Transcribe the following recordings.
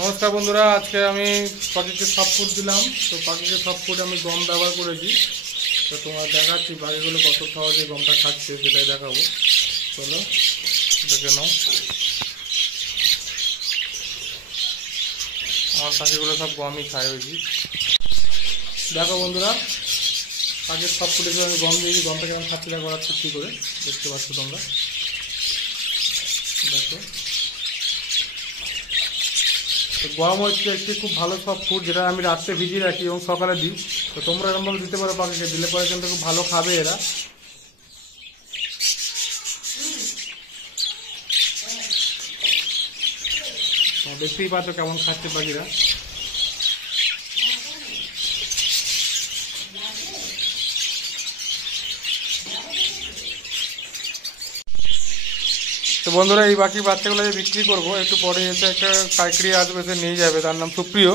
নমস্কার বন্ধুরা, আজকে আমি পাখিকে সব ফুড দিলাম। তো পাখিকে সব ফুড আমি গম ব্যবহার করেছি। তো তোমার দেখাচ্ছি পাখিগুলো কত সহজে গমটা খাচ্ছে, সেটাই দেখাবো। চলো দেখে নাও। আমার পাখিগুলো সব গমই খায় হয়েছি। দেখো বন্ধুরা, পাখির সব ফুটে আমি গম দিয়েছি। গমটা কেমন খাচ্ছে দেখো, ওরা ফুটকি করে দেখতে পাচ্ছ তোমরা। দেখো, গম হচ্ছে একটি খুব ভালো সব ফুড, যেটা আমি রাত্রে ভিজিয়ে রাখি এবং সকালে দিই। তো তোমরা এরকমভাবে দিতে পারো পাখিকে, দিলে পরে কিন্তু খুব ভালো খাবে এরা। দেখতেই পাচ্ছ কেমন খাচ্ছে পাখিরা। তো বন্ধুরা, এই বাকি বাচ্চাগুলো যে বিক্রি করবো, একটু পরে এসে একটা পাইকারি আসবে, এসে নিয়ে যাবে। তার নাম সুপ্রিয়।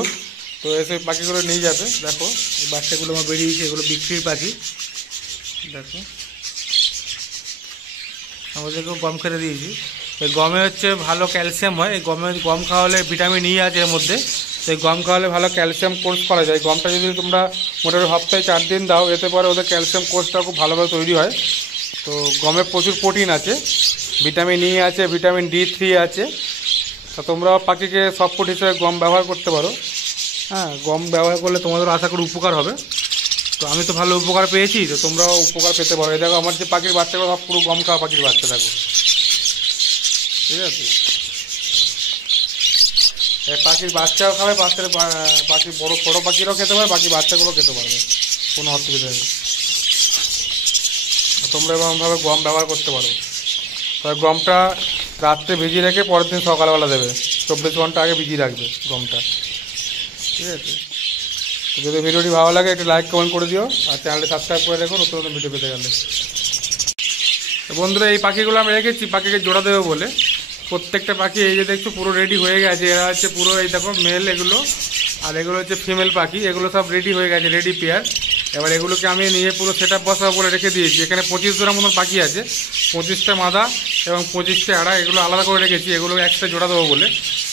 তো এসে পাখিগুলো নিয়ে যাবে। দেখো এই বাচ্চাগুলো আমার বেরিয়েছে, এগুলো বিক্রির পাখি। দেখো আমাদেরকেও গম খেতে দিয়েছি। এই গমে হচ্ছে ভালো ক্যালসিয়াম হয়। এই গম খাওয়ালে ভিটামিন ই আছে এর মধ্যে। তো এই গম খাওয়ালে ভালো ক্যালসিয়াম কোর্স করা যায়। গমটা যদি তোমরা মোটামুটি সপ্তাহে 4 দিন দাও, এতে পরে ওদের ক্যালসিয়াম কোর্সটা খুব ভালোভাবে তৈরি হয়। তো গমে প্রচুর প্রোটিন আছে, ভিটামিন ই আছে, ভিটামিন D3 আছে। তো তোমরা পাখিকে সফট ফুড হিসেবে গম ব্যবহার করতে পারো। হ্যাঁ, গম ব্যবহার করলে তোমাদের আশা করি উপকার হবে। তো আমি তো ভালো উপকার পেয়েছি, তো তোমরাও উপকার পেতে পারো। এই দেখো আমার যে পাখির বাচ্চাগুলো সব পুরো গম খাওয়া পাখির বাচ্চা। দেখো, ঠিক আছে। এই পাখির বাচ্চাও খাবে, পাখি বড় বড় পাখিরাও খেতে পারবে, বাকি বাচ্চাগুলো খেতে পারবে, কোনো অসুবিধা নেই। তোমরা এরকমভাবে গম ব্যবহার করতে পারো। তবে গমটা রাত্রে ভিজিয়ে রেখে পরের দিন সকালবেলা দেবে। 24 ঘন্টা আগে ভিজিয়ে রাখবে গমটা, ঠিক আছে। তো যদি ভিডিওটি ভালো লাগে একটু লাইক কমেন্ট করে দিও, আর চ্যানেলটি সাবস্ক্রাইব করে রেখো নতুন নতুন ভিডিও পেতে গেলে। তো বন্ধুরা, এই পাখিগুলো আমি রেখেছি পাখিকে জোড়া দেবে বলে। প্রত্যেকটা পাখি এই যে দেখছো পুরো রেডি হয়ে গেছে। এরা হচ্ছে পুরো, এই দেখো মেল এগুলো, আর এগুলো হচ্ছে ফিমেল পাখি। এগুলো সব রেডি হয়ে গেছে, রেডি পেয়ার। এবার এগুলোকে আমি নিয়ে পুরো সেট আপ বসাবো বলে রেখে দিয়েছি। এখানে 25 জোড়া মতন পাখি আছে, 25টা মাদা এবং 25টা আড়া। এগুলো আলাদা করে রেখেছি, এগুলো একসাথে জোড়া দেবো বলে।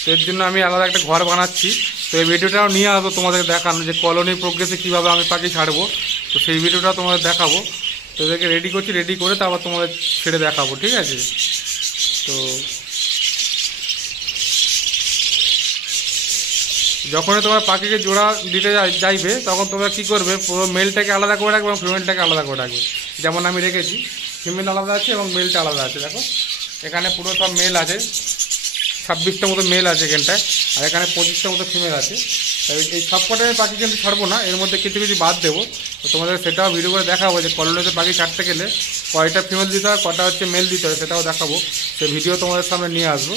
তো এর জন্য আমি আলাদা একটা ঘর বানাচ্ছি। তো এই ভিডিওটাও নিয়ে আসবো তোমাদের দেখানো, যে কলোনি প্রোগ্রেসে কীভাবে আমি পাখি ছাড়বো। তো সেই ভিডিওটা তোমাদের দেখাবো। তো এদেরকে রেডি করছি, রেডি করে তারপর তোমাদের ছেড়ে দেখাবো, ঠিক আছে। তো যখনই তোমার পাখিকে জোড়া দিতে যাইবে, তখন তোমরা কী করবে, পুরো মেলটাকে আলাদা করে রাখবে এবং ফিমেলটাকে আলাদা করে রাখবে। যেমন আমি রেখেছি, ফিমেল আলাদা আছে এবং মেলটা আলাদা আছে। দেখো এখানে পুরো সব মেল আছে, 26টা মতো মেল আছে এখানটায়, আর এখানে 25টা মতো ফিমেল আছে। এই সব কটা আমি পাখি কিন্তু ছাড়বো না, এর মধ্যে কিছু কিছু বাদ দেবো। তো তোমাদের সেটাও ভিডিও করে দেখাবো, যে কলোনিতে পাখি ছাড়তে গেলে কয়টা ফিমেল দিতে হয়, কটা হচ্ছে মেল দিতে হয়, সেটাও দেখাবো। সেই ভিডিও তোমাদের সামনে নিয়ে আসবো।